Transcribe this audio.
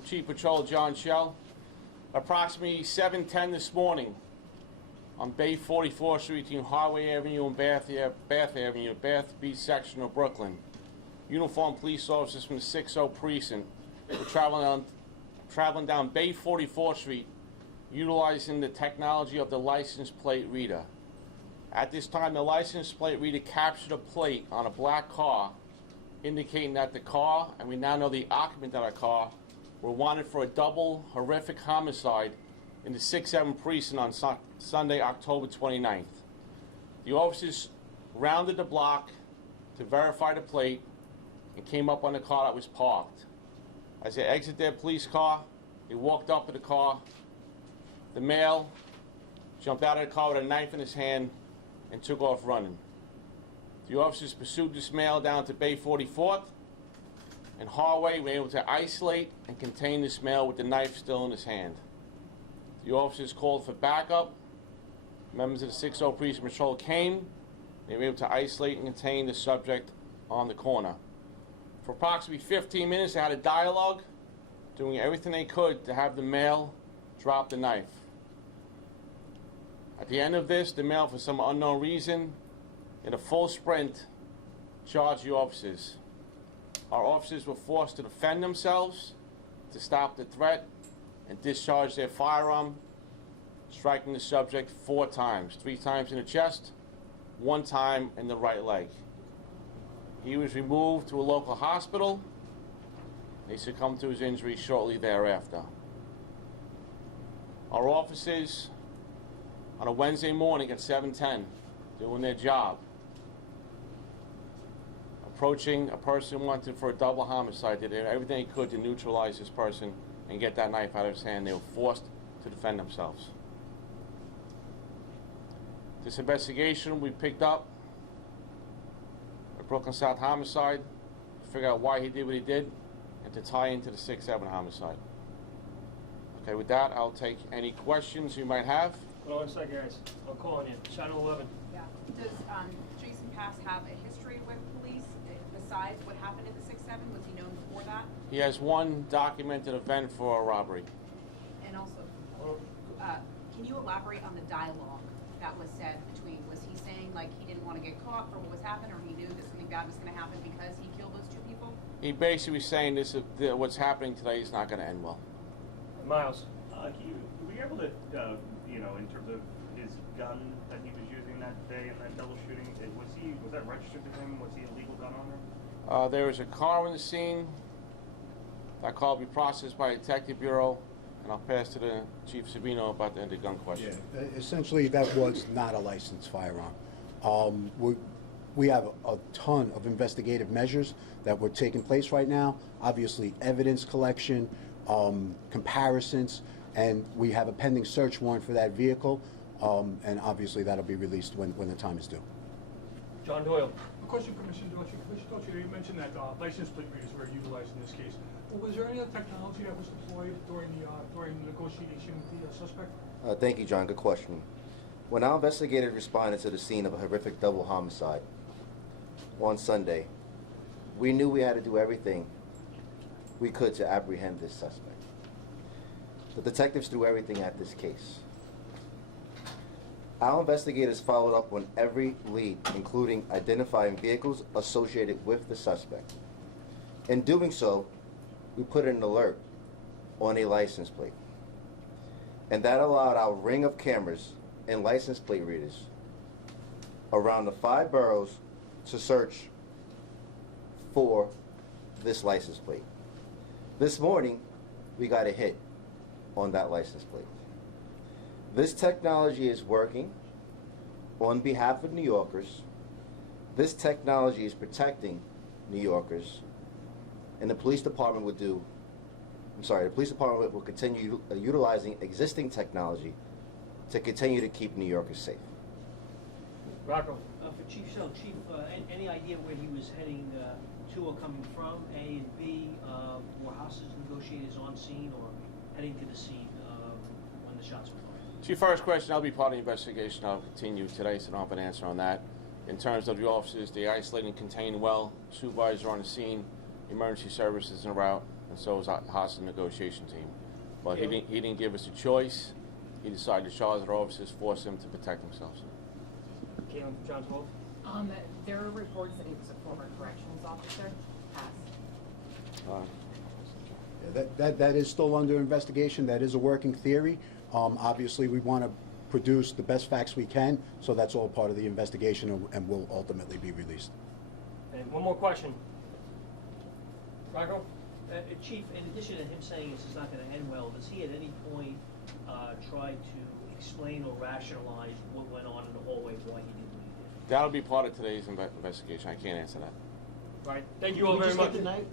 I'm Chief Patrol John Shell. Approximately 7:10 this morning on Bay 44th Street between Highway Avenue and Bath Avenue, Bath Beach section of Brooklyn. Uniformed police officers from the 60 precinct were traveling down Bay 44th Street, utilizing the technology of the license plate reader. At this time, the license plate reader captured a plate on a black car, indicating that the car, and we now know the occupant of the car, were wanted for a double horrific homicide in the 6-7 precinct on Sunday, October 29th. The officers rounded the block to verify the plate and came up on the car that was parked. As they exited their police car, they walked up to the car. The male jumped out of the car with a knife in his hand and took off running. The officers pursued this male down to Bay 44th and Harway, were able to isolate and contain this male with the knife still in his hand. The officers called for backup. Members of the 60 Precinct Patrol came. They were able to isolate and contain the subject on the corner. For approximately 15 minutes, they had a dialogue, doing everything they could to have the male drop the knife. At the end of this, the male, for some unknown reason, in a full sprint, charged the officers. Our officers were forced to defend themselves, to stop the threat, and discharge their firearm, striking the subject 4 times, 3 times in the chest, 1 time in the right leg. He was removed to a local hospital. He succumbed to his injuries shortly thereafter. Our officers, on a Wednesday morning at 7:10, doing their job, approaching a person wanted for a double homicide, did everything they could to neutralize this person and get that knife out of his hand. They were forced to defend themselves. This investigation, we picked up a Brooklyn South homicide to figure out why he did what he did and to tie into the 6-7 homicide. Okay, with that, I'll take any questions you might have. Hold on a second, guys. I'm calling you. Channel 11. Yeah. Does Jason Pass have a history with police besides what happened in the 6-7? Was he known before that? He has 1 documented event for a robbery. And also, can you elaborate on the dialogue that was said between, was he saying like he didn't want to get caught for what was happening, or he knew that something bad was going to happen because he killed those 2 people? He basically was saying what's happening today is not going to end well. Miles. Were you able to, in terms of his gun that he was using that day in that double shooting, was that registered to him? Was he a legal gun owner? There was a car in the scene. That car will be processed by the Detective Bureau, and I'll pass to the Chief Sabino about the gun question. Yeah, essentially that was not a licensed firearm. We have a ton of investigative measures that were taking place right now. Obviously, evidence collection, comparisons, and we have a pending search warrant for that vehicle, and obviously that'll be released when the time is due. John Doyle. A question, Commissioner Dorsey. Commissioner Dorsey, you mentioned that license plate readers were utilized in this case. Was there any other technology that was deployed during the negotiation with the suspect? Thank you, John. Good question. When our investigators responded to the scene of a horrific double homicide on Sunday, we knew we had to do everything we could to apprehend this suspect. The detectives threw everything at this case. Our investigators followed up on every lead, including identifying vehicles associated with the suspect. In doing so, we put an alert on a license plate. And that allowed our ring of cameras and license plate readers around the 5 boroughs to search for this license plate. This morning, we got a hit on that license plate. This technology is working on behalf of New Yorkers. This technology is protecting New Yorkers, and the police department will continue utilizing existing technology to continue to keep New Yorkers safe. Rocco. For Chief Shell, Chief, any idea where he was heading to or coming from, A and B? Were hostage negotiators on scene or heading to the scene when the shots were fired? Chief, first question, that'll be part of the investigation. I'll continue today, so I don't have an answer on that. In terms of the officers, they isolated and contained well. Supervisors are on the scene. Emergency services en route. and so was our hostage negotiation team. But he Okay. didn't give us a choice. He decided to charge our officers, force him to protect themselves. Caitlin, John 12. There are reports that he was a former corrections officer, past. Yeah, that is still under investigation. That is a working theory. Obviously, we want to produce the best facts we can, so that's all part of the investigation and will ultimately be released. And one more question. Rocco? Chief, in addition to him saying this is not gonna end well, does he at any point try to explain or rationalize what went on in the hallway, why he did what he did? That'll be part of today's investigation. I can't answer that. All right, thank you all very much.